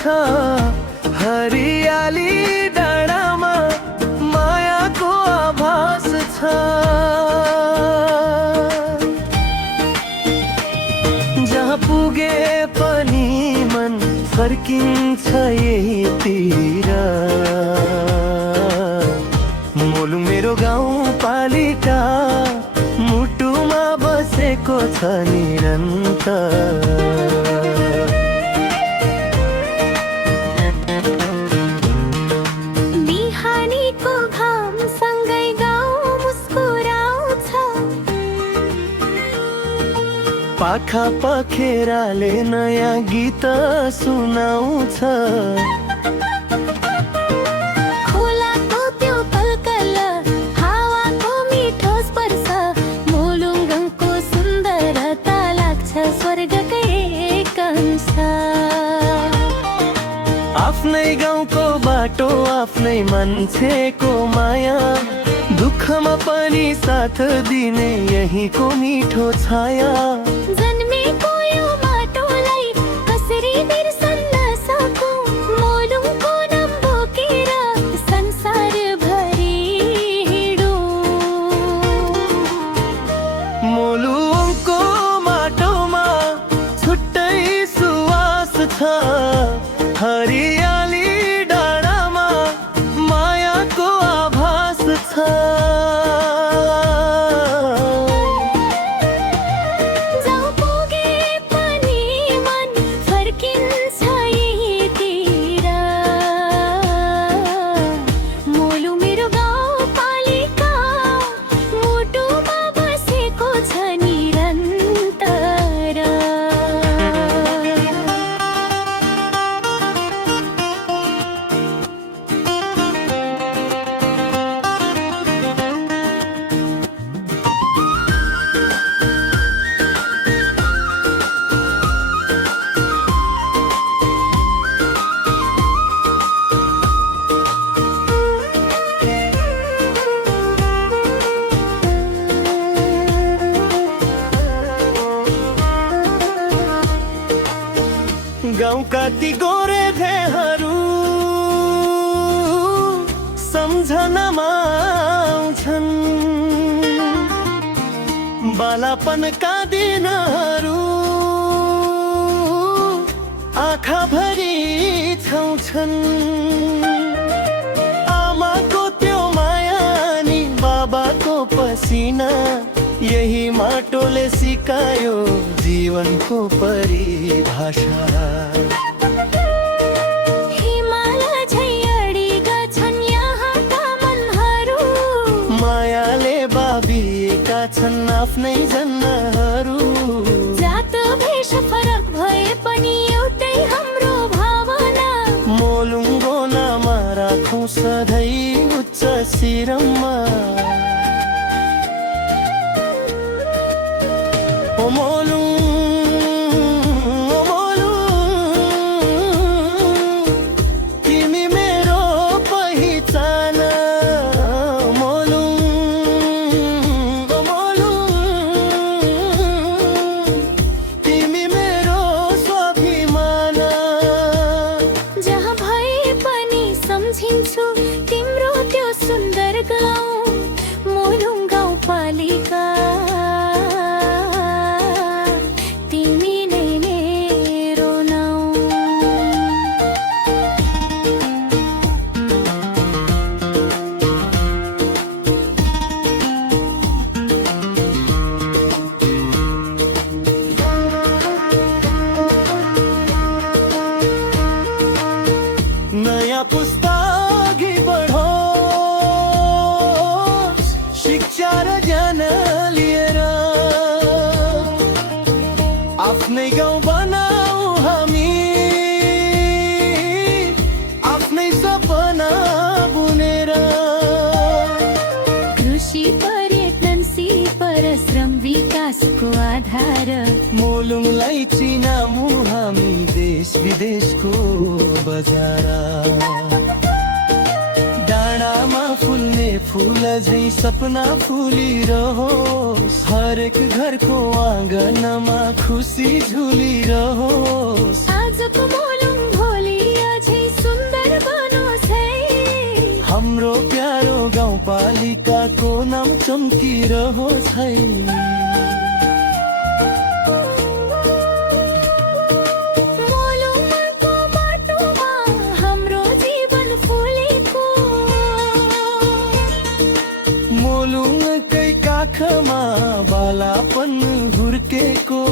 छ हरियाली डाँडामा मायाको आभास छ। जहाँ पुगे पनि मन फर्किन्छ यहीतिर। मोलुङ मेरो गाउँपालिका मुटुमा बसेको छ निरन्तर। बिहानीको घामसँगै गाउँ मुस्कुराउँछ। पाखा पखेराले नयाँ गीत सुनाउँछ। खोलाको त्यो कलकल, हावाको मिठो स्पर्श, मोलुङको सुन्दरता लाग्छ स्वर्गकै एक अंश। आफ्नै गाउँको बाटो आफ्नै मान्छेको माया, दुःखमा पनि साथ दिने यहीँको मिठो छाया। जन्मेको यो माटोलाई कसरी बिर्सन्न सकौँ, मोलुङको नाम बोकेर संसारभरि हिँडौँ। मोलुङको माटोमा छुट्टै सुवास छ। हरियाली डाँडामा मायाको आभास छ। जहाँ पुगे पनि मन फर्किन्छ यहीतिर। मोलुङ मेरो गाउँपालिका मुटुमा बसेको छ निरन्तर। गाउँका ती गोरेधेहरू सम्झनामा आउँछन्। बालापनका दिनहरू आँखाभरि छाउँछन्। आमाको त्यो माया नि बाबाको पसिना, यही माटोले सिकायो जीवनको परिभाषा। हिमाल झै अडिगा छन् यहाँका मनहरू, मायाले बाबिएका छन् आफ्नै जन्महरू। जात भेष फरक भए पनि एउटै हाम्रो भावना। मोलुङको नाम राखौँ सधैँ उच्च शिरमा। ओ मोलुङ, ओ मोलुङ, तिमी मेरो पहिचान। मोलुङ, ओ मोलुङ, तिमी मेरो स्वाभिमान। जहाँ भए पनि सम्झिन्छु तिम्रो त्यो सुन्दर गाउँ, मोलुङ गाउँपालिका। तिमी नै मेरो नाउँ। नयाँ पुस्ता अघि बढो, शिक्षा र ज्ञान लिएर आफ्नै गाउँ बनाऊ हामी, आफ्नै सपना बुनेर। कृषि पर्यटन परिश्रम विकासको आधार। मोलुङलाई चिनामु हामी देश विदेशको बजार। डाँडामा फुल्ने फुल झै सपना फुलिरहोस्, हरेक घरको आँगनमा खुसी झुलिरहोस्। आजको मोलुङ भोलि हाम्रो प्यारो गाउँपालिकाको नाम चम्किरहोस् है। मोलुङको बाटोमा हाम्रो जीवन फुलेको, मोलुङकै काखमा बालापन हुर्केको,